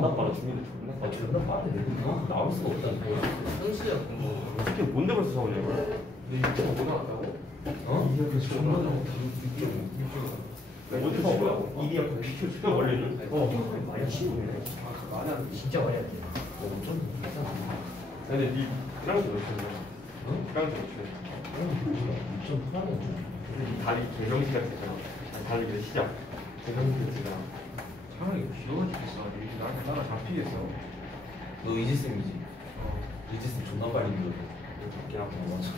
존나 빠르 중이도 존나 존나 빠르네. 나올 수가 없다는 거야. 현실이야 공부. 어떻게 뭔데 벌써 서울이야? 내 유튜브 못 나왔다고? 어? 존나 어디서 뭐야? 일이 약간 비켜 진짜 원래는? 많이 치우네. 많이 안 돼. 진짜 많이 안 돼. 엄청 비싸. 근데 니 프랑스 몇 층이야? 어? 프랑스 몇 층이야? 엄청 편해. 근데 니 다리 개성식 같았잖아. 아니 다리 그 시작 개성식 같잖아. 차라리 귀여워 죽겠어. 이렇게 나랑 잡히겠어. 너 이지쌤이지? 이지쌤 존나 빨리 늘어. 잡긴 하고 맞아.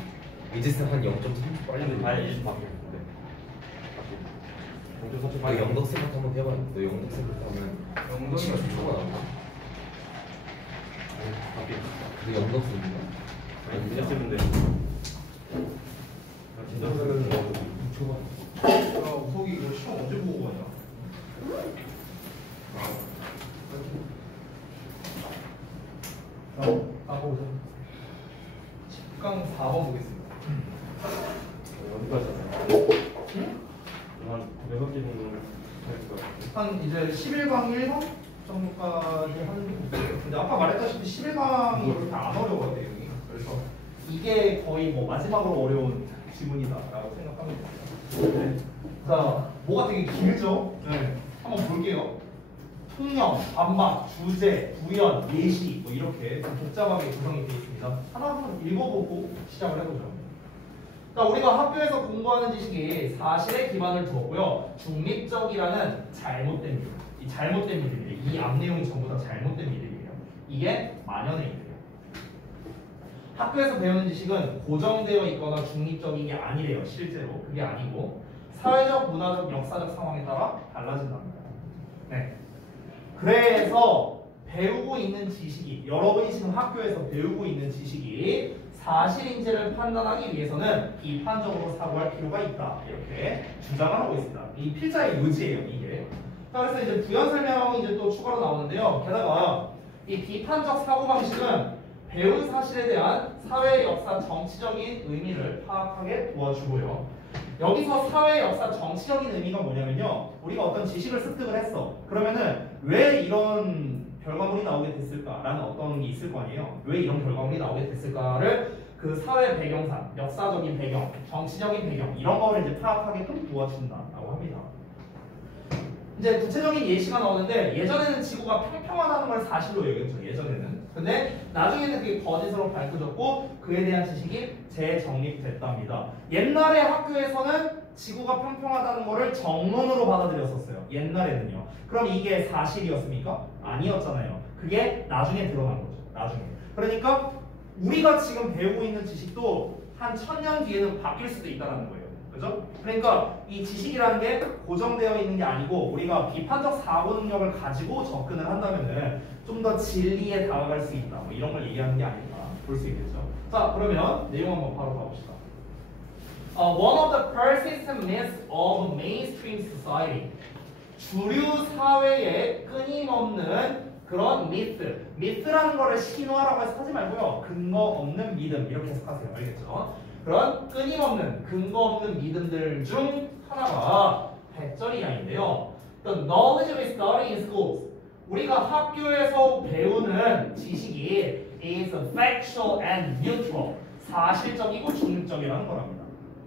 이지쌤 한 0.3초 빨리 근데 늘어. 다리 20 바뀌었는데 공조 선수 너 영덕쌤부터 한번 해봐. 너 영덕쌤부터 하면 영덕이가 초가 나와. 바뀌었어. 너 영덕쌤인가? 아니 진짜 쓰는데 진짜 영덕쌤은 쓰는데 2초가. 야 우석이 이거 시험 언제 보고 가냐? 보세요. 10강 4번 보겠습니다. 어디까지 왔어? 한 6개 정도는 했어. 한 이제 11강 1번 정도까지 하는 게 있어요. 근데 아까 말했다시피 11강이 그렇게 안 어려워요, 내용이. 그래서 이게 거의 뭐 마지막으로 어려운 지문이다라고 생각하면 됩니다. 네. 자, 뭐가 되게 길죠? 네. 한번 볼게요. 통영, 반박, 주제, 부연, 예시 뭐 이렇게 좀 복잡하게 구성이 되어 있습니다. 하나 한번 읽어보고 시작을 해보죠. 자, 우리가 학교에서 공부하는 지식이 사실에 기반을 두었고요. 중립적이라는 잘못된 믿음. 이 잘못된 믿음이에요. 이 앞 내용이 전부 다 잘못된 믿음이에요. 이게 만연해 있어요. 학교에서 배우는 지식은 고정되어 있거나 중립적인 게 아니래요. 실제로. 그게 아니고 사회적, 문화적, 역사적 상황에 따라 달라진답니다. 네. 그래서 배우고 있는 지식이, 여러분이 지금 학교에서 배우고 있는 지식이 사실인지를 판단하기 위해서는 비판적으로 사고할 필요가 있다. 이렇게 주장을 하고 있습니다. 이 필자의 요지예요, 이게. 자, 그래서 이제 부연 설명이 이제 또 추가로 나오는데요. 게다가 이 비판적 사고방식은 배운 사실에 대한 사회, 역사, 정치적인 의미를 파악하게 도와주고요. 여기서 사회, 역사, 정치적인 의미가 뭐냐면요. 우리가 어떤 지식을 습득을 했어. 그러면은 왜 이런 결과물이 나오게 됐을까라는 어떤 게 있을 거 아니에요. 왜 이런 결과물이 나오게 됐을까를 그 사회 배경상, 역사적인 배경, 정치적인 배경 이런 거를 이제 파악하게끔 도와준다라고 합니다. 이제 구체적인 예시가 나오는데 예전에는 지구가 평평하다는 걸 사실로 여겼죠. 예전에는. 근데 나중에는 그게 거짓으로 밝혀졌고 그에 대한 지식이 재정립됐답니다. 옛날에 학교에서는 지구가 평평하다는 거를 정론으로 받아들였었어요. 옛날에는요. 그럼 이게 사실이었습니까? 아니었잖아요. 그게 나중에 드러난 거죠. 나중에. 그러니까 우리가 지금 배우고 있는 지식도 한 1000년 뒤에는 바뀔 수도 있다는 거예요. 그죠? 그러니까 이 지식이라는 게 고정되어 있는 게 아니고 우리가 비판적 사고 능력을 가지고 접근을 한다면은 좀 더 진리에 다가갈 수 있다. 뭐 이런 걸 얘기하는 게 아닐까 볼 수 있겠죠. 자, 그러면 내용 한번 바로 가봅시다. One of the persistent myths of mainstream society. 주류 사회의 끊임없는 그런 미스. 미스라는 거를 신화라고 해서 하지 말고요. 근거 없는 믿음 이렇게 해석하세요. 알겠죠? 그런 끊임없는 근거 없는 믿음들 중 하나가 배절이량인데요. The knowledge we study in schools. 우리가 학교에서 배우는 지식이 is factual and neutral. 사실적이고 중립적이라는 거랍니다.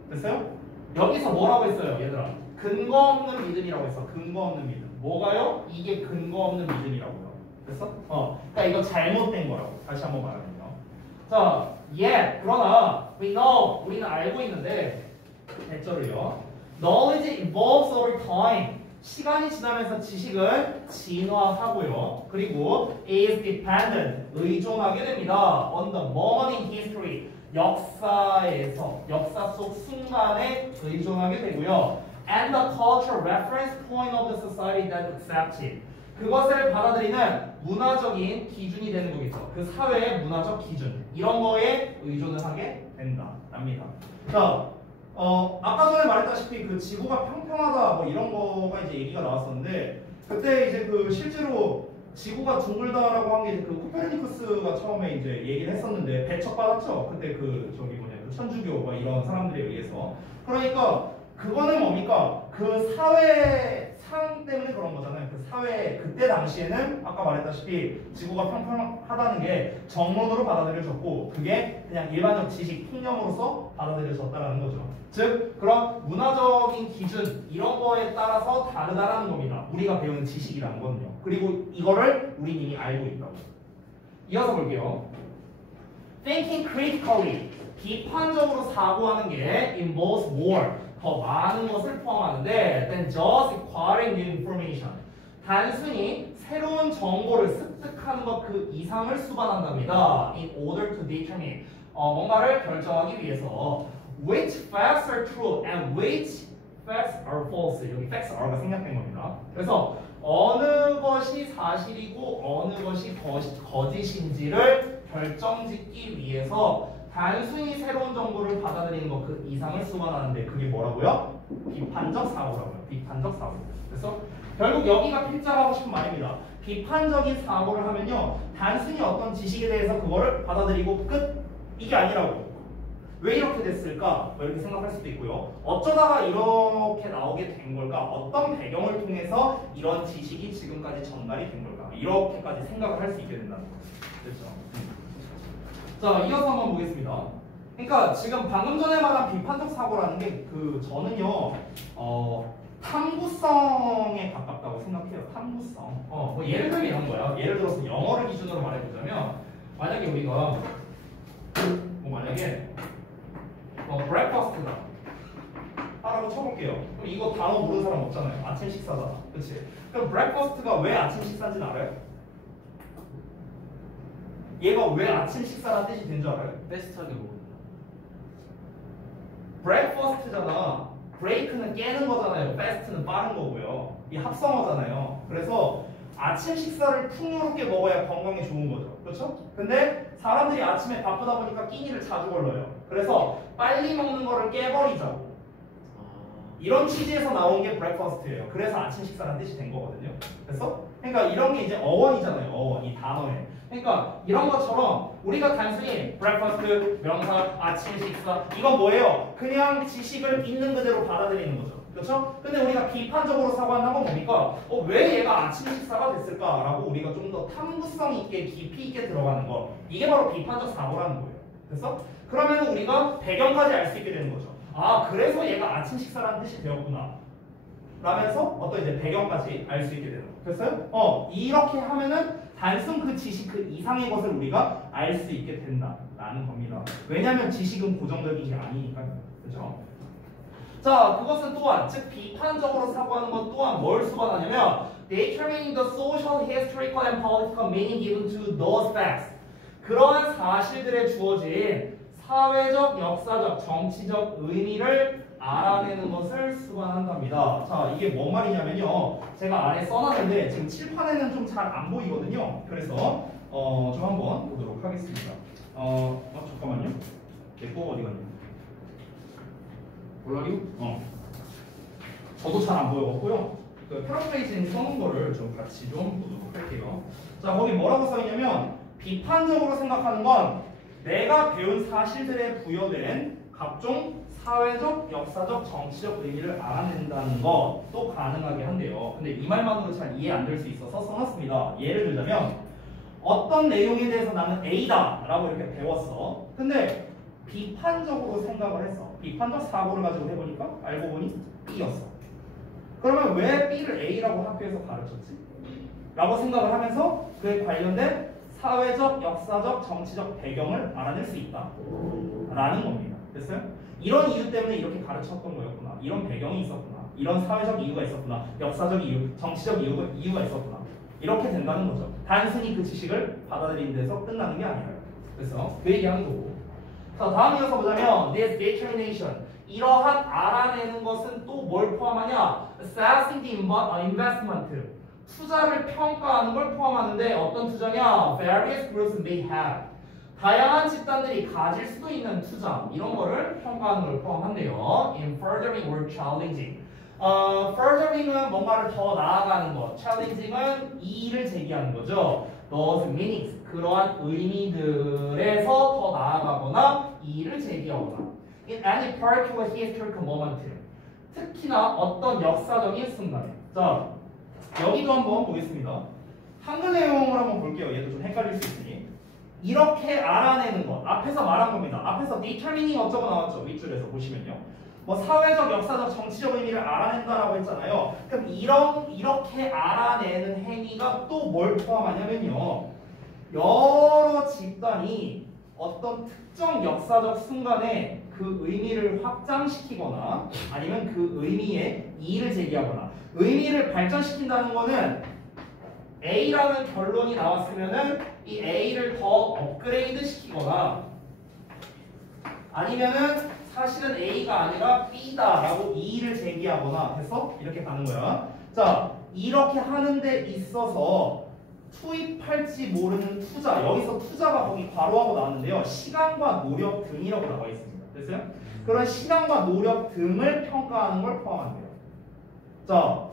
됐어요? 여기서 뭐라고 했어요, 얘들아? 근거 없는 믿음이라고 했어. 근거 없는 믿음. 뭐가요? 이게 근거 없는 믿음이라고요. 됐어? 그러니까 이거 잘못된 거라고. 다시 한번 말하면요. 자, 그러나 we know, 우리는 알고 있는데 대절을요. Knowledge evolves over time. 시간이 지나면서 지식은 진화하고요. 그리고 is dependent, 의존하게 됩니다. On the moment in history, 역사에서, 역사 속 순간에 의존하게 되고요. And the cultural reference point of the society that accepts it. 그것을 받아들이는 문화적인 기준이 되는 거겠죠. 그 사회의 문화적 기준. 이런 거에 의존을 하게 된답니다. 자, 아까 전에 말했다시피 그 지구가 평평하다 뭐 이런 거가 이제 얘기가 나왔었는데 그때 이제 그 실제로 지구가 둥글다라고 한 게 그 코페르니쿠스가 처음에 이제 얘기를 했었는데 배척받았죠. 그때 그 저기 뭐냐 그 천주교 뭐 이런 사람들에 의해서. 그러니까 그거는 뭡니까? 그 사회 상 때문에 그런 거잖아요. 그 사회 그때 당시에는 아까 말했다시피 지구가 평평하다는 게 정론으로 받아들여졌고 그게 그냥 일반적 지식 통념으로서 받아들여졌다라는 거죠. 즉 그런 문화적인 기준 이런 거에 따라서 다르다라는 겁니다. 우리가 배우는 지식이라는 거는요. 그리고 이거를 우리 이미 알고 있다고. 이어서 볼게요. Thinking critically 비판적으로 사고하는 게 involves more 더 많은 것을 포함하는데 than just acquiring new information 단순히 새로운 정보를 습득하는 것 그 이상을 수반한답니다. In order to determine 뭔가를 결정하기 위해서 which facts are true and which facts are false. 여기 facts are가 생략된 겁니다. 그래서 어느 것이 사실이고 어느 것이 거짓인지를 결정짓기 위해서 단순히 새로운 정보를 받아들이는 것 그 이상을 수반하는데 그게 뭐라고요? 비판적 사고라고요. 비판적 사고. 그래서 결국 여기가 필자가 하고 싶은 말입니다. 비판적인 사고를 하면요. 단순히 어떤 지식에 대해서 그거를 받아들이고 끝. 이게 아니라고. 왜 이렇게 됐을까? 뭐 이렇게 생각할 수도 있고요. 어쩌다가 이렇게 나오게 된 걸까? 어떤 배경을 통해서 이런 지식이 지금까지 전달이 된 걸까? 이렇게까지 생각을 할 수 있게 된다는 거죠. 그렇죠? 자, 이어서 한번 보겠습니다. 그러니까 지금 방금 전에 말한 비판적 사고라는 게 저는요 탐구성에 가깝다고 생각해요. 탐구성. 뭐 예를 들면 이런 거야. 예를 들어서 영어를 기준으로 말해보자면 만약에 우리가 만약에 breakfast다 라고 쳐볼게요. 그럼 이거 단어 모르는 사람 없잖아요. 아침 식사다. 그치? 그럼 breakfast가 왜 아침 식사인지는 알아요? 얘가 왜 아침 식사라는 뜻이 된 줄 알아요? 베스트하게 먹는다. breakfast잖아. break는 깨는 거잖아요. fast는 빠른 거고요. 이 합성어잖아요. 그래서 아침 식사를 풍요롭게 먹어야 건강에 좋은 거죠. 그렇죠? 근데 사람들이 아침에 바쁘다 보니까 끼니를 자주 걸러요. 그래서 빨리 먹는 거를 깨버리자고. 이런 취지에서 나온 게 breakfast예요. 그래서 아침 식사라는 뜻이 된 거거든요. 그래서 그러니까 이런 게 이제 어원이잖아요. 어원, 이 단어에. 그러니까 이런 것처럼 우리가 단순히 breakfast, 명사, 아침 식사 이건 뭐예요? 그냥 지식을 있는 그대로 받아들이는 거죠. 그렇죠? 근데 우리가 비판적으로 사고한다는 건 뭡니까? 왜 얘가 아침 식사가 됐을까라고 우리가 좀 더 탐구성 있게 깊이 있게 들어가는 거. 이게 바로 비판적 사고라는 거예요. 그래서 그러면 우리가 배경까지 알 수 있게 되는 거죠. 아, 그래서 얘가 아침 식사라는 뜻이 되었구나. 라면서 어떤 이제 배경까지 알 수 있게 되는 거. 됐어요? 이렇게 하면은 단순 그 지식 그 이상의 것을 우리가 알 수 있게 된다라는 겁니다. 왜냐하면 지식은 고정적인 게 아니니까요. 그렇죠? 자, 그것은 또한 즉 비판적으로 사고하는 것 또한 뭘 수반하냐면 determining the social, historical, and political meaning given to those facts. 그러한 사실들에 주어진 사회적, 역사적, 정치적 의미를 알아내는 것을 수반한답니다. 자, 이게 뭔 말이냐면요. 제가 아래 써놨는데 지금 칠판에는 좀 잘 안 보이거든요. 그래서 좀 한번 보도록 하겠습니다. 잠깐만요. 내 거 어디 갔냐? 몰라요? 저도 잘 안 보여갖고요. 그 패러프레이징 써놓은 거를 좀 같이 좀 보도록 할게요. 자, 거기 뭐라고 써있냐면 비판적으로 생각하는 건 내가 배운 사실들에 부여된 각종 사회적, 역사적, 정치적 의미를 알아낸다는 것도 가능하게 한대요. 근데 이 말만으로 잘 이해 안 될 수 있어서 써놨습니다. 예를 들자면 어떤 내용에 대해서 나는 A다 라고 이렇게 배웠어. 근데 비판적으로 생각을 했어. 비판적 사고를 가지고 해보니까 알고 보니 B였어. 그러면 왜 B를 A라고 학교에서 가르쳤지? 라고 생각을 하면서 그에 관련된 사회적, 역사적, 정치적 배경을 알아낼 수 있다 라는 겁니다. 됐어요? 이런 이유 때문에 이렇게 가르쳤던 거였구나. 이런 배경이 있었구나. 이런 사회적 이유가 있었구나. 역사적 이유, 정치적 이유가 있었구나. 이렇게 된다는 거죠. 단순히 그 지식을 받아들이는 데서 끝나는 게 아니라요. 그래서 그 얘기하는 거고. 자, 다음 이어서 보자면 this determination. 이러한 알아내는 것은 또 뭘 포함하냐? assessing the investment. 투자를 평가하는 걸 포함하는데 어떤 투자냐? various groups may have. 다양한 집단들이 가질 수도 있는 투자 이런 거를 평가하는 걸 포함한대요. in furthering or challenging. furthering은 뭔가를 더 나아가는 것, challenging은 이의를 제기하는 거죠. those meanings 그러한 의미들에서 더 나아가거나 이의를 제기하거나 in any particular historical moment 특히나 어떤 역사적인 순간에. 자, 여기도 한번 보겠습니다. 한글 내용을 한번 볼게요. 얘도 좀 헷갈릴 수 있으니. 이렇게 알아내는 것. 앞에서 말한 겁니다. 앞에서 determining 어쩌고 나왔죠. 윗줄에서 보시면요. 뭐 사회적, 역사적, 정치적 의미를 알아낸다라고 했잖아요. 그럼 이렇게 알아내는 행위가 또 뭘 포함하냐면요. 여러 집단이 어떤 특정 역사적 순간에 그 의미를 확장시키거나 아니면 그 의미에 이의를 제기하거나 의미를 발전시킨다는 거는 A라는 결론이 나왔으면은 이 A를 더 업그레이드 시키거나 아니면은 사실은 A가 아니라 B다라고 이의를 제기하거나 해서 이렇게 가는 거야. 자, 이렇게 하는 데 있어서 투입할지 모르는 투자, 여기서 투자가 거기 괄호하고 나왔는데요. 시간과 노력 등이라고 나와 있습니다. 됐어요? 그런 시간과 노력 등을 평가하는 걸 포함한대요. 자,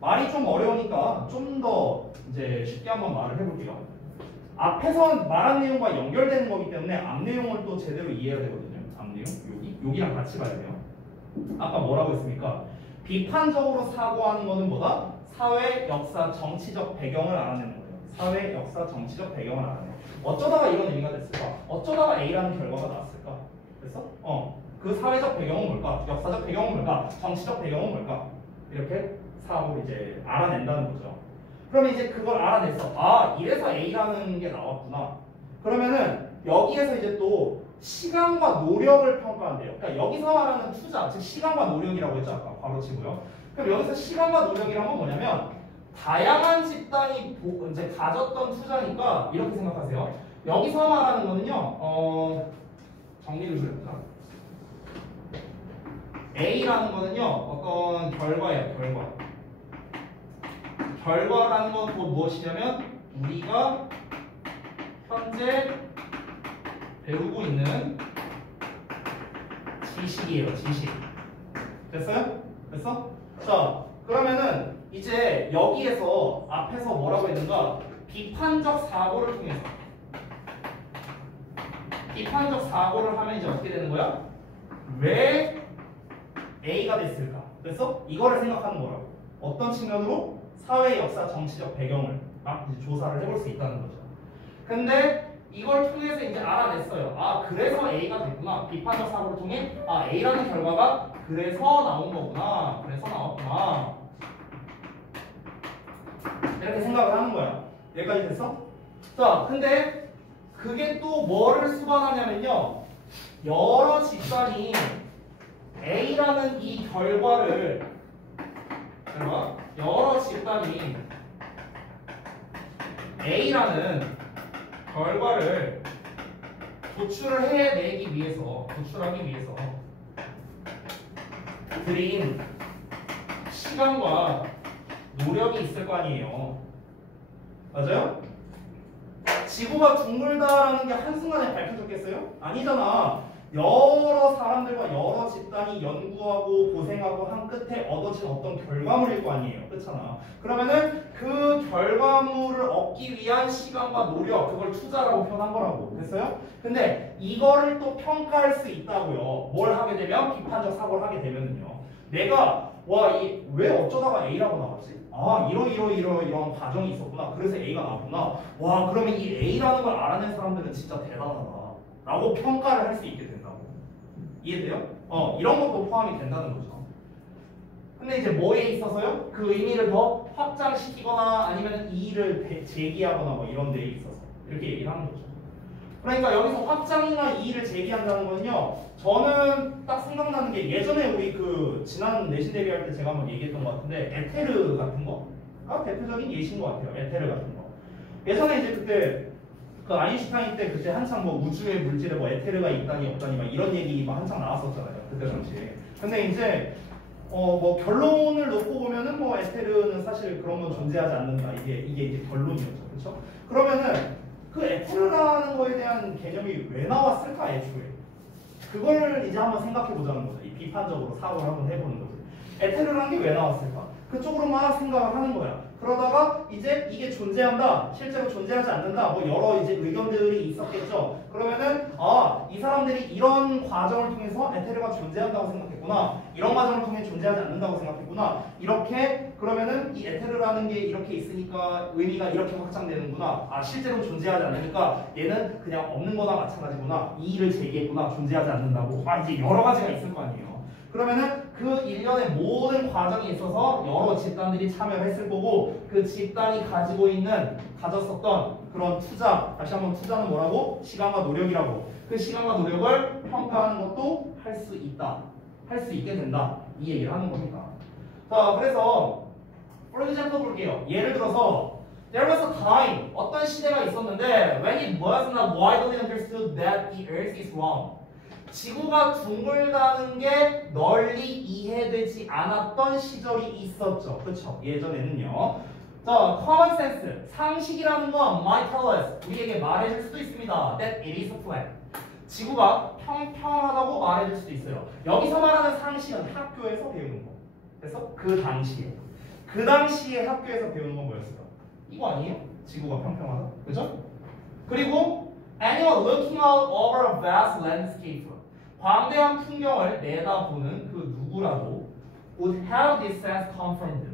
말이 좀 어려우니까 좀 더 이제 쉽게 한번 말을 해볼게요. 앞에서 말한 내용과 연결되는 거기 때문에 앞 내용을 또 제대로 이해해야 되거든요. 앞 내용, 여기랑 같이 봐야 돼요. 아까 뭐라고 했습니까? 비판적으로 사고하는 거는 뭐다? 사회, 역사, 정치적 배경을 알아내는 거예요. 사회, 역사, 정치적 배경을 알아내. 어쩌다가 이런 의미가 됐을까? 어쩌다가 A라는 결과가 나왔을까? 됐어? 그 사회적 배경은 뭘까? 역사적 배경은 뭘까? 정치적 배경은 뭘까? 이렇게 사고를 이제 알아낸다는 거죠. 그러면 이제 그걸 알아냈어. 아, 이래서 A라는 게 나왔구나. 그러면은 여기에서 이제 또 시간과 노력을 평가한대요. 그러니까 여기서 말하는 투자, 즉 시간과 노력이라고 했죠. 아까 괄호치고요. 그럼 여기서 시간과 노력이란 건 뭐냐면 다양한 집단이 이제 가졌던 투자니까 이렇게 생각하세요. 여기서 말하는 거는요. 정리를 해줍니다. A라는 거는요. 어떤 결과예요. 결과라는 건 곧 무엇이냐면 우리가 현재 배우고 있는 지식이에요. 지식. 됐어요? 됐어? 자, 그러면은 이제 여기에서 앞에서 뭐라고 했는가? 비판적 사고를 통해서 비판적 사고를 하면 이제 어떻게 되는 거야? 왜 A가 됐을까? 됐어? 이거를 생각하는 거라고. 어떤 측면으로? 사회, 역사, 정치적 배경을 막 이제 조사를 해볼 수 있다는 거죠. 근데 이걸 통해서 이제 알아냈어요. 아, 그래서 A가 됐구나. 비판적 사고를 통해 아, A라는 결과가 그래서 나온 거구나. 그래서 나왔구나. 이렇게 생각을 하는 거야. 여기까지 됐어? 자, 근데 그게 또 뭐를 수반하냐면요. 여러 집단이 A라는 이 결과를 여러 집단이 A라는 결과를 도출하기 위해서 들인 시간과 노력이 있을 거 아니에요. 맞아요? 지구가 둥글다라는 게 한순간에 밝혀졌겠어요? 아니잖아. 여러 사람들과 여러 집단이 연구하고 고생하고 한 끝에 얻어진 어떤 결과물일 거 아니에요. 그렇잖아. 그러면은 그 결과물을 얻기 위한 시간과 노력, 그걸 투자라고 표현한 거라고. 됐어요? 근데 이거를 또 평가할 수 있다고요. 뭘 하게 되면? 비판적 사고를 하게 되면은요. 내가 왜 어쩌다가 A라고 나왔지? 아, 이런 과정이 있었구나. 그래서 A가 나왔구나. 와, 그러면 이 A라는 걸 알아낸 사람들은 진짜 대단하다. 라고 평가를 할 수 있게 된다고. 이해돼요? 이런 것도 포함이 된다는 거죠. 근데 이제 뭐에 있어서요? 그 의미를 더 확장시키거나 아니면 이의를 제기하거나 뭐 이런 데에 있어서 이렇게 얘기를 하는 거죠. 그러니까 여기서 확장이나 이의를 제기한다는 거는요. 저는 딱 생각나는 게 예전에 우리 그 지난 내신 대비할 때 제가 한번 얘기했던 것 같은데 에테르 같은 거가 대표적인 예시인 것 같아요. 에테르 같은 거. 예전에 이제 그때 그 아인슈타인 때 그때 한창 뭐 우주의 물질에 뭐 에테르가 있다니 없다니 막 이런 얘기 막 한창 나왔었잖아요. 그때 당시에. 근데 이제 뭐 결론을 놓고 보면은 뭐 에테르는 사실 그런 건 존재하지 않는다. 이게 이제 결론이었죠. 그렇죠? 그러면은 그 에테르라는 거에 대한 개념이 왜 나왔을까 애초에? 그걸 이제 한번 생각해 보자는 거죠. 이 비판적으로 사고를 한번 해보는 거죠. 에테르라는 게 왜 나왔을까? 그쪽으로 막 생각을 하는 거야. 그러다가 이제 이게 존재한다, 실제로 존재하지 않는다, 뭐 여러 이제 의견들이 있었겠죠. 그러면은 이 사람들이 이런 과정을 통해서 에테르가 존재한다고 생각했구나, 이런 과정을 통해 존재하지 않는다고 생각했구나. 이렇게 그러면은 이 에테르라는 게 이렇게 있으니까 의미가 이렇게 확장되는구나. 실제로 존재하지 않으니까 얘는 그냥 없는 거나 마찬가지구나. 이의를 제기했구나. 존재하지 않는다고. 이제 여러 가지가 있을 거 아니에요. 그러면은 그 일련의 모든 과정에 있어서 여러 집단들이 참여를 했을 거고, 그 집단이 가졌었던 그런 투자, 다시 한번 투자는 뭐라고? 시간과 노력이라고. 그 시간과 노력을 평가하는 것도 할 수 있다, 할 수 있게 된다, 이 얘기를 하는 겁니다. 자, 그래서 for example 볼게요. 예를 들어서 there was a time, 어떤 시대가 있었는데 when it was not widely understood that the earth is round, 지구가 둥글다는 게 널리 이해되지 않았던 시절이 있었죠. 그렇죠? 예전에는요. 자, common sense, 상식이라는 건 might tell us, 우리에게 말해줄 수도 있습니다. that it is flat, 지구가 평평하다고 말해줄 수도 있어요. 여기서 말하는 상식은 학교에서 배우는 거. 그래서 그 당시에 학교에서 배우는 건 뭐였어요? 이거 아니에요? 지구가 평평하다. 그죠? 그리고 anyone looking out over a vast landscape, 광대한 풍경을 내다보는 그 누구라도 would have this sense confirmed,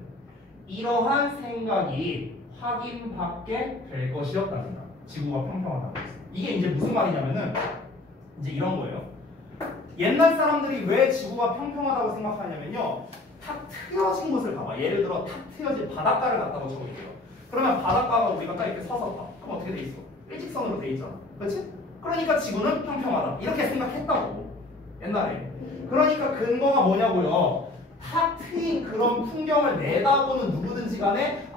이러한 생각이 확인받게 될 것이었답니다. 지구가 평평하다고 해서. 이게 이제 무슨 말이냐면은 이제 이런 거예요. 옛날 사람들이 왜 지구가 평평하다고 생각하냐면요, 탁 트여진 곳을 가봐. 예를 들어 탁 트여진 바닷가를 갔다고 쳐볼게요. 그러면 바닷가가 우리가 딱 이렇게 서서 봐. 그럼 어떻게 돼 있어? 일직선으로 돼 있잖아. 그렇지? 그러니까 지구는 평평하다, 이렇게 생각했다고 옛날에. 그러니까 근거가 뭐냐고요? 탁 트인 그런 풍경을 내다보는 누구든지 간에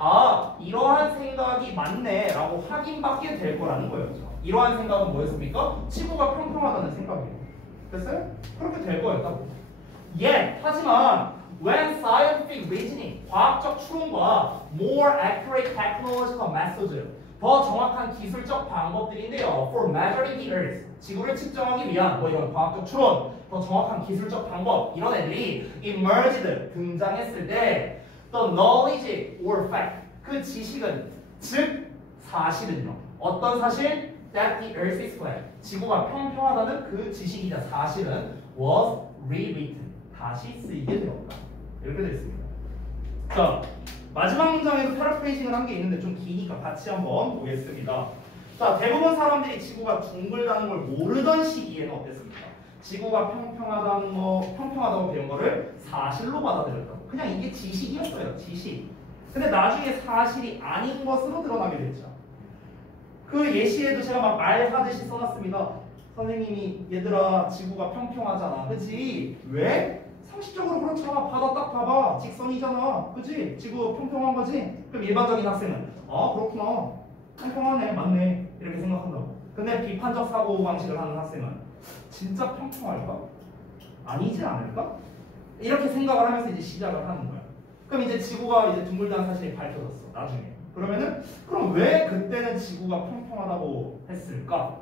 이러한 생각이 맞네 라고 확인받게 될 거라는 거였죠. 이러한 생각은 뭐였습니까? 지구가 평평하다는 생각이에요. 됐어요? 그렇게 될 거였다고. 하지만 when scientific reasoning, 과학적 추론과 more accurate technological methods, 더 정확한 기술적 방법들인데요, for measuring the earth, 지구를 측정하기 위한 이런 과학적 추론, 더 정확한 기술적 방법, 이런 애들이 emerged, 등장했을 때 the knowledge or fact, 그 지식은, 즉 사실은요, 어떤 사실? that the earth is flat, 지구가 평평하다는 그 지식이자 사실은 was rewritten, 다시 쓰이게 되었다, 이렇게 되어 있습니다. 자, 마지막 문장에도 패러프레이징을 한 게 있는데 좀 기니까 같이 한번 보겠습니다. 자, 대부분 사람들이 지구가 둥글다는 걸 모르던 시기에는 어땠습니까? 지구가 평평하다고 배운 거를 사실로 받아들였다고. 그냥 이게 지식이었어요, 지식. 근데 나중에 사실이 아닌 것으로 드러나게 됐죠. 그 예시에도 제가 막 말하듯이 써놨습니다. 선생님이 얘들아 지구가 평평하잖아, 그치? 왜? 상식적으로 그렇잖아. 바다 딱 봐봐, 직선이잖아, 그치? 지구 평평한 거지? 그럼 일반적인 학생은 그렇구나, 평평하네, 맞네, 이렇게 생각한다고. 근데 비판적 사고방식을 하는 학생은 진짜 평평할까? 아니지 않을까? 이렇게 생각을 하면서 이제 시작을 하는 거야. 그럼 이제 지구가 이제 둥글다는 사실이 밝혀졌어, 나중에. 그럼 왜 그때는 지구가 평평하다고 했을까?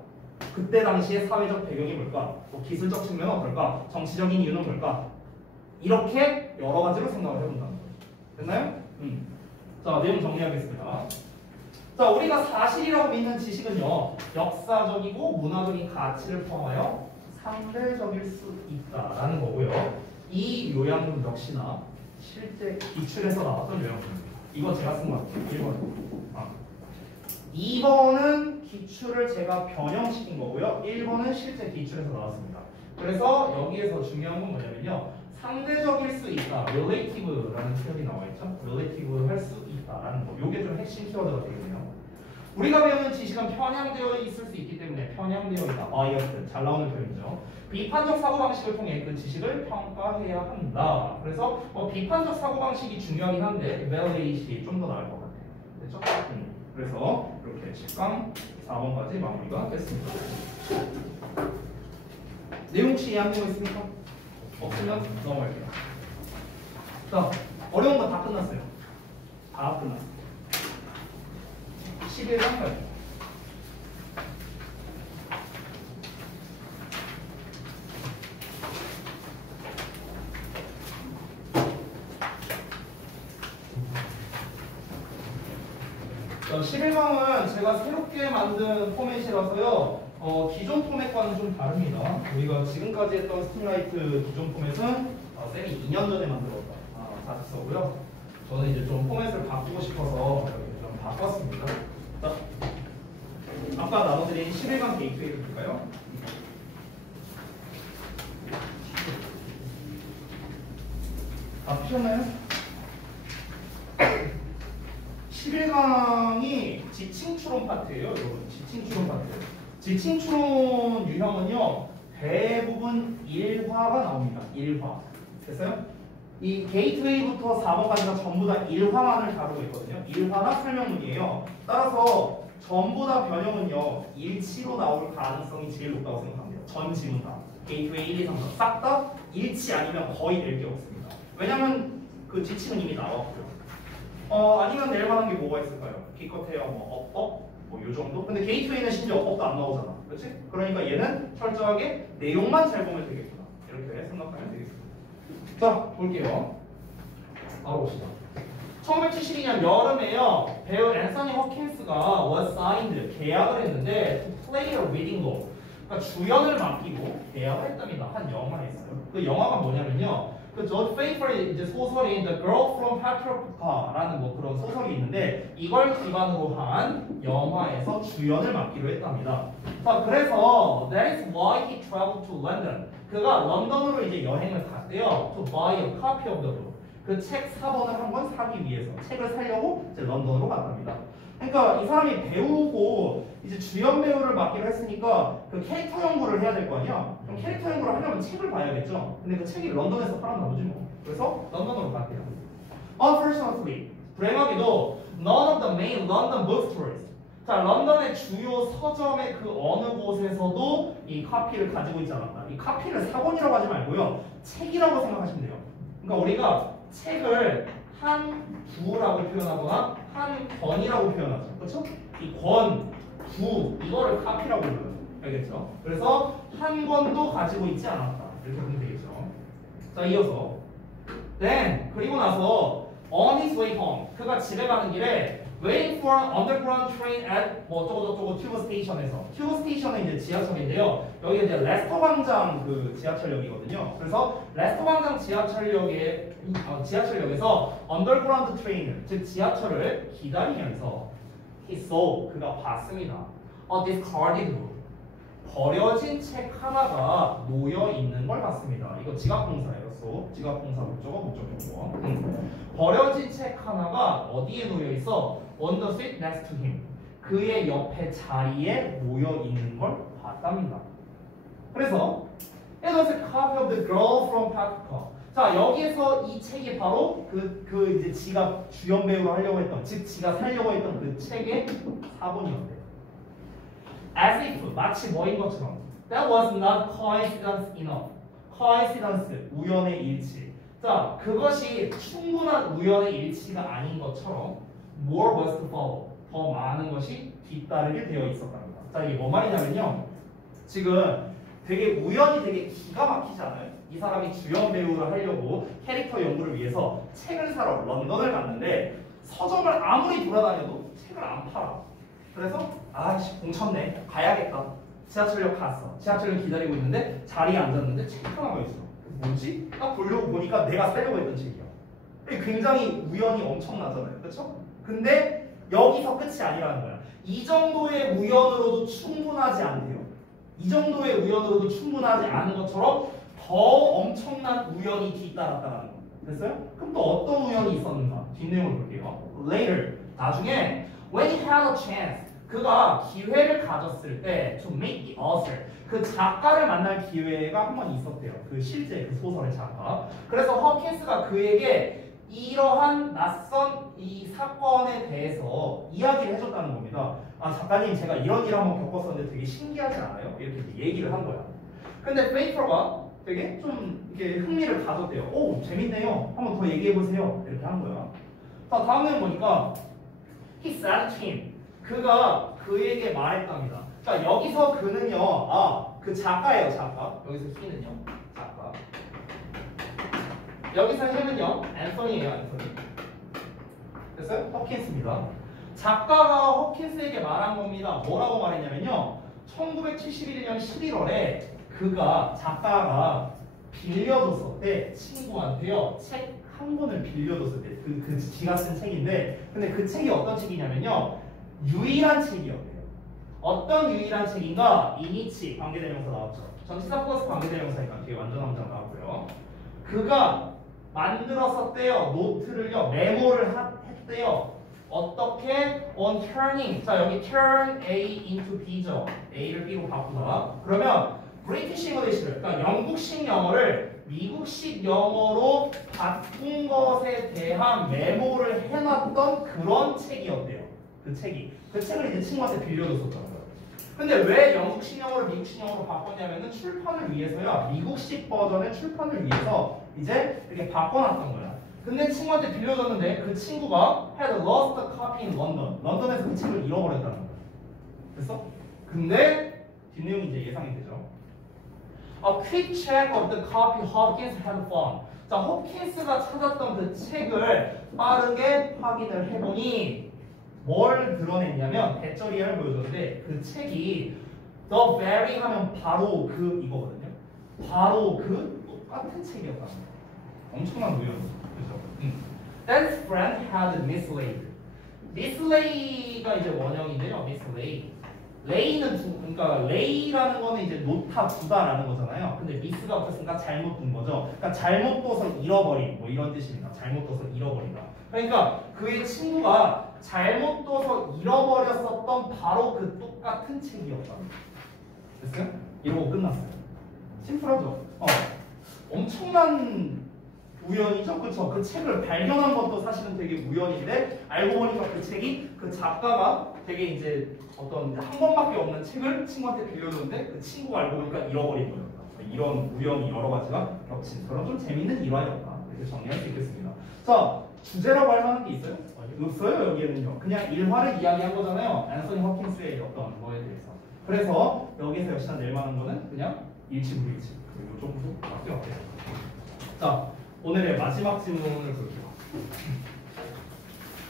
그때 당시의 사회적 배경이 뭘까? 뭐 기술적 측면은 어떨까? 정치적인 이유는 뭘까? 이렇게 여러 가지로 생각을 해본다는 거죠. 됐나요? 자, 내용 정리하겠습니다. 자, 우리가 사실이라고 믿는 지식은요, 역사적이고 문화적인 가치를 포함하여 상대적일 수 있다라는 거고요. 이 요약은 역시나 실제 기출에서 나왔던 요약입니다. 이거 제가 쓴 것 같아요. 1번. 2번은 기출을 제가 변형시킨 거고요. 1번은 실제 기출에서 나왔습니다. 그래서 여기에서 중요한 건 뭐냐면요, 상대적일 수 있다, relative라는 표현이 나와 있죠. relative 할 수 있다라는 거. 요게 좀 핵심 키워드가 되거든요. 우리가 배우는 지식은 편향되어 있을 수 있기 때문에 편향되어 있다. 이렇게 잘 나오는 표현이죠. 비판적 사고방식을 통해 그 지식을 평가해야 한다. 그래서 비판적 사고방식이 중요하긴 한데 evaluate이 좀 더 나을 것 같아요. 됐죠? 그래서 이렇게 10강 4번까지 마무리가 됐습니다. 내용 혹시 이해한 거 있습니까? 없으면 넘어갈게요. 자, 어려운 거 다 끝났어요. 다 끝났어요. 11강 갈게요. 11강은 제가 새롭게 만든 포맷이라서요. 기존 포맷과는 좀 다릅니다. 우리가 지금까지 했던 스팀라이트 기존 포맷은 쌤이 2년 전에 만들었다. 자습서고요. 저는 이제 좀 포맷을 바꾸고 싶어서 이렇게 좀 바꿨습니다. 자, 아까 나눠드린 11강 게이트웨이를 볼까요? 피셨나요? 11강이 지칭추론 파트예요, 여러분. 지칭추론 파트. 지칭추론 유형은요, 대부분 1화가 나옵니다. 1화. 됐어요? 이 게이트웨이부터 4번까지가 전부 다 1화만을 다루고 있거든요. 1화나 설명문이에요. 따라서 전부 다 변형은요, 일치로 나올 가능성이 제일 높다고 생각합니다. 전 지문 다. 게이트웨이 1, 2, 3, 4. 싹 다 일치 아니면 거의 낼 게 없습니다. 왜냐면 그 지칭은 이미 나왔고요. 아니면 낼 만한 게 뭐가 있을까요? 기껏해야 어법? 요 정도? 근데 게이트웨이는 심지어 어법도 안 나오잖아. 그렇지? 그러니까 얘는 철저하게 내용만 잘 보면 되겠구나. 이렇게 생각하면 되겠습니다. 자, 볼게요. 바로 봅시다. 1972년 여름에요. 배우 앤서니 허킨스가 was signed, 계약을 했는데 to play a reading role. 그러니까 주연을 맡기고 계약을 했답니다. 한 영화에 있어요. 그 영화가 뭐냐면요. 그 조지 페이퍼의 이제 소설인 The Girl from Petrovka라는 뭐 그런 소설이 있는데 이걸 기반으로 한 영화에서 주연을 맡기로 했답니다. 자, 그래서 that is why he traveled to London. 그가 런던으로 이제 여행을 갔대요. To buy a copy of the book. 그 책 4권을 한 권 사기 위해서 책을 사려고 이제 런던으로 갔답니다. 그러니까 이 사람이 배우고 이제 주연 배우를 맡기로 했으니까 그 캐릭터 연구를 해야 될 거 아니야? 그럼 캐릭터 연구를 하려면 책을 봐야겠죠? 근데 그 책이 런던에서 팔았나 보지 뭐. 그래서 런던으로 갔대요. Unfortunately, 불행하게도 none of the main London bookstores. 자, 런던의 주요 서점의 그 어느 곳에서도 이 카피를 가지고 있지 않았다. 이 카피를 사본이라고 하지 말고요. 책이라고 생각하시면 돼요. 그러니까 우리가 책을 한 부라고 표현하거나 한 권이라고 표현하죠. 그렇죠? 이 권, 부 이거를 카피라고 불러요. 알겠죠? 그래서 한 권도 가지고 있지 않았다. 이렇게 보면 되겠죠. 자, 이어서 then 그리고 나서 on his way home 그가 집에 가는 길에 waiting for an underground train at 뭐 어쩌고저쩌고 튜브 스테이션에서 튜브 스테이션은 이제 지하철인데요. 여기 이제 레스터 광장 그 지하철역이거든요. 그래서 레스터 광장 지하철역에서 언더그라운드 트레인 즉 지하철을 기다리면서 he saw 그가 봤습니다. discarded book 버려진 책 하나가 놓여 있는 걸 봤습니다. 이거 지각동사예요. 지각동사 목적어. 버려진 책 하나가 어디에 놓여 있어? On the seat next to him. 그의 옆에 자리에 놓여 있는 걸 봤답니다. 그래서 it was a copy of the girl from Petrovka. 자, 여기에서 이 책이 바로 그 이제 지가 주연 배우로 하려고 했던, 즉 지가 살려고 했던 그 책의 사본이었대요. As if 마치 뭐인 것처럼. That was not coincidence enough. coincidence 우연의 일치. 자, 그것이 충분한 우연의 일치가 아닌 것처럼 more was to follow. 더 많은 것이 뒤따르게 되어 있었답니다. 자, 이게 뭔 말이냐면요. 지금 되게 우연히 되게 기가 막히지 않아요? 이 사람이 주연 배우를 하려고 캐릭터 연구를 위해서 책을 사러 런던을 갔는데 서점을 아무리 돌아다녀도 책을 안 팔아. 그래서 아이씨 공쳤네 가야겠다. 지하철역 갔어. 지하철역 기다리고 있는데 자리에 앉았는데 책 하나가 있어. 뭐지? 딱 보려고 보니까 내가 살려고 했던 책이야. 굉장히 우연이 엄청나잖아요. 그렇죠? 근데 여기서 끝이 아니라는 거야. 이 정도의 우연으로도 충분하지 않대요. 이 정도의 우연으로도 충분하지 않은 것처럼 더 엄청난 우연이 뒤따랐다는 거. 됐어요? 그럼 또 어떤 우연이 있었는가? 뒷내용을 볼게요. Later, 나중에 when he had a chance, 그가 기회를 가졌을 때 to meet the author, 그 작가를 만날 기회가 한 번 있었대요. 그 실제 그 소설의 작가. 그래서 허킨스가 그에게 이러한 낯선 이 사건에 대해서 이야기를 해줬다는 겁니다. 아, 작가님 제가 이런 일 한번 겪었었는데 되게 신기하지 않아요? 이렇게 얘기를 한 거야. 근데 페이퍼가 되게 좀 이렇게 흥미를 가졌대요. 오, 재밌네요. 한번 더 얘기해 보세요. 이렇게 한 거야. 자, 다음에 보니까 he said to him, 그가 그에게 말했답니다. 자, 여기서 그는요, 그 작가예요, 작가. 여기서 he는요, 작가. 여기서 he는요, 앤서니예요, 앤서니. 됐어요? 허킨스입니다. 작가가 호킨스에게 말한 겁니다. 뭐라고 말했냐면요. 1971년 11월에 작가가 빌려줬었대. 친구한테요. 책 한 권을 빌려줬을 때. 지가 쓴 책인데, 근데 그 책이 어떤 책이냐면요. 유일한 책이었대요. 어떤 유일한 책인가? 이니치 관계대명사 나왔죠. 전치사 플러스 관계대명사니까 뒤에 완전 함장 나왔고요. 그가 만들었었대요. 노트를요. 메모를 했대요. 어떻게? On turning. 자, 여기 turn A into B죠. A를 B로 바꾸다. 그러면 British English를, 그러니까 영국식 영어를 미국식 영어로 바꾼 것에 대한 메모를 해놨던 그런 책이었대요. 그 책을 이제 친구한테 빌려줬었던 거예요. 근데 왜 영국식 영어를 미국식 영어로 바꿨냐면은 출판을 위해서요. 미국식 버전의 출판을 위해서 이제 이렇게 바꿔놨던 거야. 근데 친구한테 빌려줬는데 그 친구가 had lost a copy in London. 런던에서 그 책을 잃어버렸다는 거야. 됐어? 근데 뒷내용이 이제 예상이 되죠. A quick check of the copy Hopkins had found. 자, 호킨스가 찾았던 그 책을 빠르게 확인을 해보니 뭘 드러냈냐면 대절이를 보여줬는데 그 책이 The Very 하면 바로 이거거든요. 바로 똑같은 책이었다는 거예요. 엄청난 우연이죠. 그죠? That friend had mislaid. mislay가 이제 원형인데요. mislay. lay는 그러니까 lay라는 거는 이제 놓다 두다라는 거잖아요. 근데 miss가 없었으니까 잘못 둔 거죠. 그러니까 잘못 둬서 잃어버린 뭐 이런 뜻입니다. 잘못 둬서 잃어버리다. 그러니까 그의 친구가 잘못 둬서 잃어버렸었던 바로 그 똑같은 책이었다. 됐어요? 이러고 끝났어요. 심플하죠? 엄청난 우연이죠? 그쵸? 그 책을 발견한 것도 사실은 되게 우연인데 알고 보니까 그 책이 그 작가가 되게 이제 어떤 한 권밖에 없는 책을 친구한테 빌려줬는데 그 친구가 알고 보니까 잃어버린 거였다. 이런 우연이 여러 가지가 겹친 그런 좀 재밌는 일화였다. 이렇게 정리할 수 있겠습니다. 자, 주제라고 할 만한 게 있어요? 없어요. 여기에는요. 그냥 일화를 이야기한 거잖아요. 앤서니 허킨스의 어떤 거에 대해서. 그래서 여기서 역시나 낼 만한 거는 그냥 일치불일치. 그리고 조금 더 바뀌어요. 자, 오늘의 마지막 질문을 볼게요.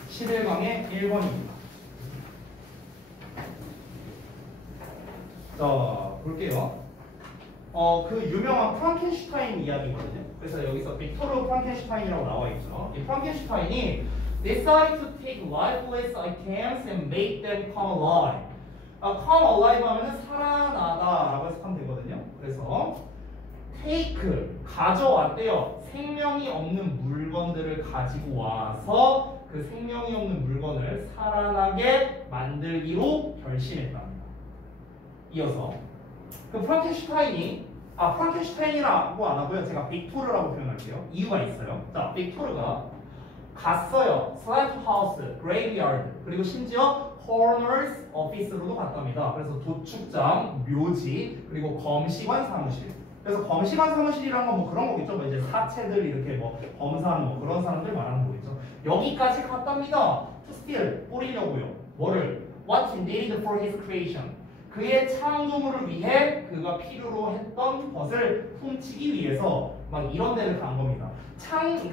11강의 1번입니다. 자, 볼게요. 그 유명한 프랑켄슈타인 이야기거든요. 그래서 여기서 빅토르 프랑켄슈타인이라고 나와 있죠. 이 프랑켄슈타인이 decide to take lifeless items and make them come alive. come alive 하면은 살아나다라고 해석하면 되거든요. 그래서 take 가져왔대요. 생명이 없는 물건들을 가지고 와서 그 생명이 없는 물건을 살아나게 만들기로 결심했답니다. 이어서 그 프랑켄슈타인이라고 안 하고요. 제가 빅토르라고 표현할게요. 이유가 있어요. 자, 빅토르가 갔어요. 슬라이트 하우스, 그레이비아드, 그리고 심지어 코너스 오피스로도 갔답니다. 그래서 도축장, 묘지, 그리고 검시관 사무실. 그래서 검시관 사무실이라는 건 뭐 그런 거겠죠. 뭐 이제 사체들 이렇게 뭐 검사하는 뭐 그런 사람들 말하는 거겠죠. 여기까지 갔답니다. To steal, 뿌리려고요. 뭐를? What he needed for his creation. 그의 창조물을 위해 그가 필요로 했던 것을 훔치기 위해서 막 이런 데를 간 겁니다.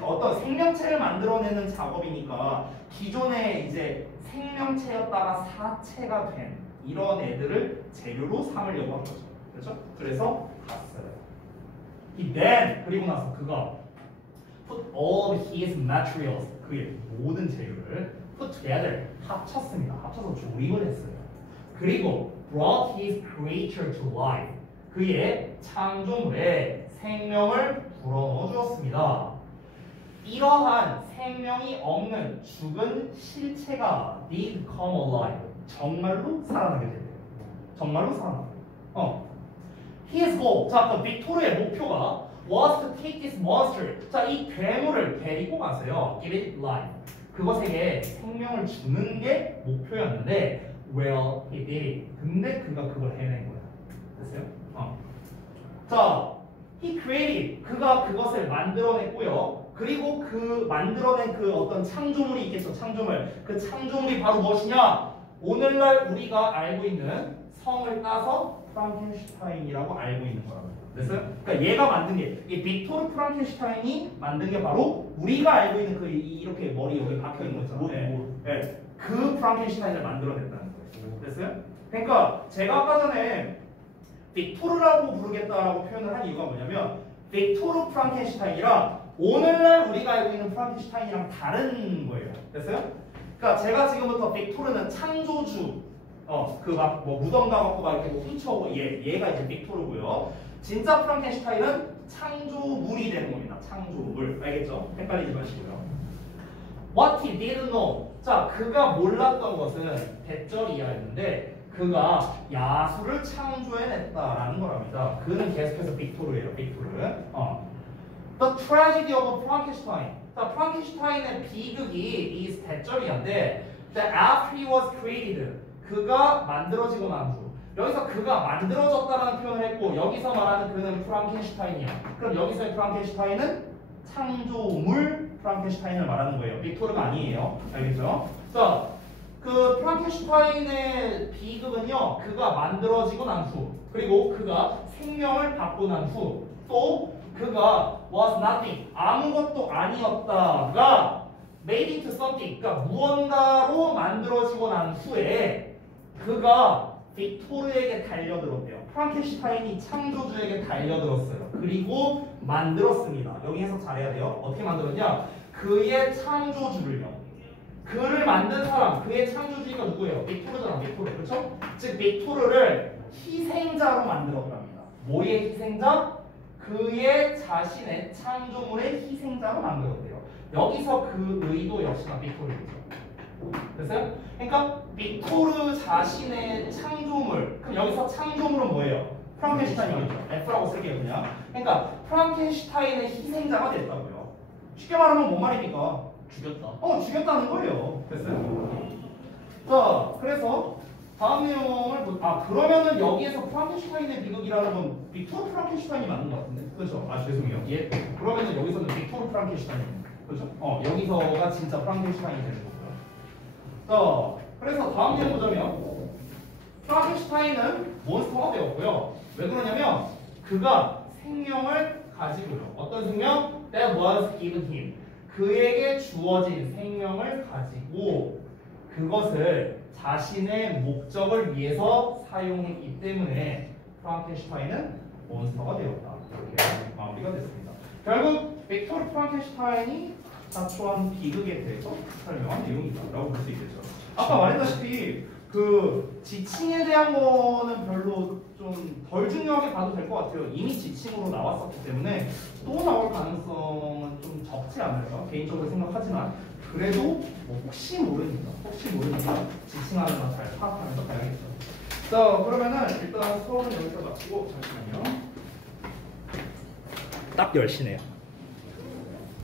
어떤 생명체를 만들어내는 작업이니까 기존에 이제 생명체였다가 사체가 된 이런 애들을 재료로 삼으려고 한 거죠. 그렇죠? 그래서 갔어요. 그리고 나서 그가 put all of his materials, 그의 모든 재료를 put together, 합쳤습니다. 합쳐서 조립을 했어요. 그리고 brought his creature to life, 그의 창조물에 생명을 불어넣어 주었습니다. 이러한 생명이 없는 죽은 실체가 did come alive, 정말로 살아나게 되네요. 정말로 살아나요. His goal, 자, 그 빅토르의 목표가 was to take this monster, 자, 이 괴물을 데리고 가서요, give it life, 그것에게 생명을 주는 게 목표였는데, well, he did it. 근데 그가 그걸 해낸 거야. 됐어요? 자, he created, 그가 그것을 만들어냈고요. 그리고 그 만들어낸 그 어떤 창조물이 있겠죠. 창조물. 그 창조물이 바로 무엇이냐? 오늘날 우리가 알고 있는 성을 따서 프랑켄슈타인이라고 알고 있는 거라고. 됐어요? 그러니까 얘가 만든 게, 이 빅토르 프랑켄슈타인이 만든 게 바로 우리가 알고 있는 그 이렇게 머리 여기 박혀 있는 거 있잖아요. 그 프랑켄슈타인을 만들어냈다는 거예요. 됐어요? 그러니까 제가 아까 전에 빅토르라고 부르겠다라고 표현을 한 이유가 뭐냐면 빅토르 프랑켄슈타인이랑 오늘날 우리가 알고 있는 프랑켄슈타인이랑 다른 거예요. 됐어요? 그러니까 제가 지금부터 빅토르는 창조주 그 막 뭐 무덤 가갖고 막 이렇게 뭐 훔쳐오고 얘가 이제 빅토르고요. 진짜 프랑켄슈타인은 창조물이 되는 겁니다. 창조물. 알겠죠? 헷갈리지 마시고요. What he didn't know. 자, 그가 몰랐던 것은 대절이야였는데 그가 야수를 창조해냈다라는 거랍니다. 그는 계속해서 빅토르예요. 빅토르. The tragedy of Frankenstein. 자, 프랑켄슈타인의 비극이 is 대절이야인데 that after he was created. 그가 만들어지고 난 후. 여기서 그가 만들어졌다는 표현을 했고 여기서 말하는 그는 프랑켄슈타인이야. 그럼 여기서의 프랑켄슈타인은 창조물 프랑켄슈타인을 말하는 거예요. 빅토르가 아니에요. 알겠죠? 자, 그 프랑켄슈타인의 비극은요. 그가 만들어지고 난 후, 그리고 그가 생명을 받고 난 후, 또 그가 was nothing 아무것도 아니었다가 made into something 그러니까 무언가로 만들어지고 난 후에 그가 빅토르에게 달려들었대요. 프랑켄슈타인이 창조주에게 달려들었어요. 그리고 만들었습니다. 여기 해석 잘해야 돼요. 어떻게 만들었냐? 그의 창조주를요. 그를 만든 사람, 그의 창조주가 누구예요? 빅토르잖아, 빅토르. 그렇죠? 즉 빅토르를 희생자로 만들었답니다. 뭐의 희생자? 그의 자신의 창조물의 희생자로 만들었대요. 여기서 그 의도 역시나 빅토르죠. 됐어요? 그러니까 빅토르 자신의 창조물. 그럼 여기서 창조물은 뭐예요? 프랑켄슈타인이겠죠. F라고 쓸게요 그냥. 그러니까 프랑켄슈타인의 희생자가 됐다고요. 쉽게 말하면 뭔 말입니까? 죽였다. 죽였다는 거예요. 됐어요? 자, 그래서 다음 내용을 그러면은 여기에서 프랑켄슈타인의 비극이라는 건 빅토르 프랑켄슈타인이 맞는 것 같은데. 그렇죠? 죄송해요. 예. 그러면은 여기서는 빅토르 프랑켄슈타인입니다. 그렇죠? 여기서가 진짜 프랑켄슈타인이 되는 거고요. 자, 그래서 다음 내용 보자면 프랑켄슈타인은 몬스터가 되었고요. 왜 그러냐면 그가 생명을 가지고요. 어떤 생명? That was given him. 그에게 주어진 생명을 가지고 그것을 자신의 목적을 위해서 사용했기 때문에 프랑켄슈타인은 몬스터가 되었다. 이렇게 마무리가 됐습니다. 결국 빅토르 프랑켄슈타인이 자초한 비극에 대해서 설명한 내용이다라고 볼 수 있겠죠. 아까 말했다시피 그 지칭에 대한 거는 별로 좀 덜 중요하게 봐도 될 것 같아요. 이미 지칭으로 나왔었기 때문에 또 나올 가능성은 좀 적지 않을까 개인적으로 생각하지만 그래도 뭐 혹시 모르니까 지칭하는 건 잘 파악하면서 가야겠죠. 자, 그러면은 일단 수업은 여기서 마치고 잠시만요. 딱 10시네요.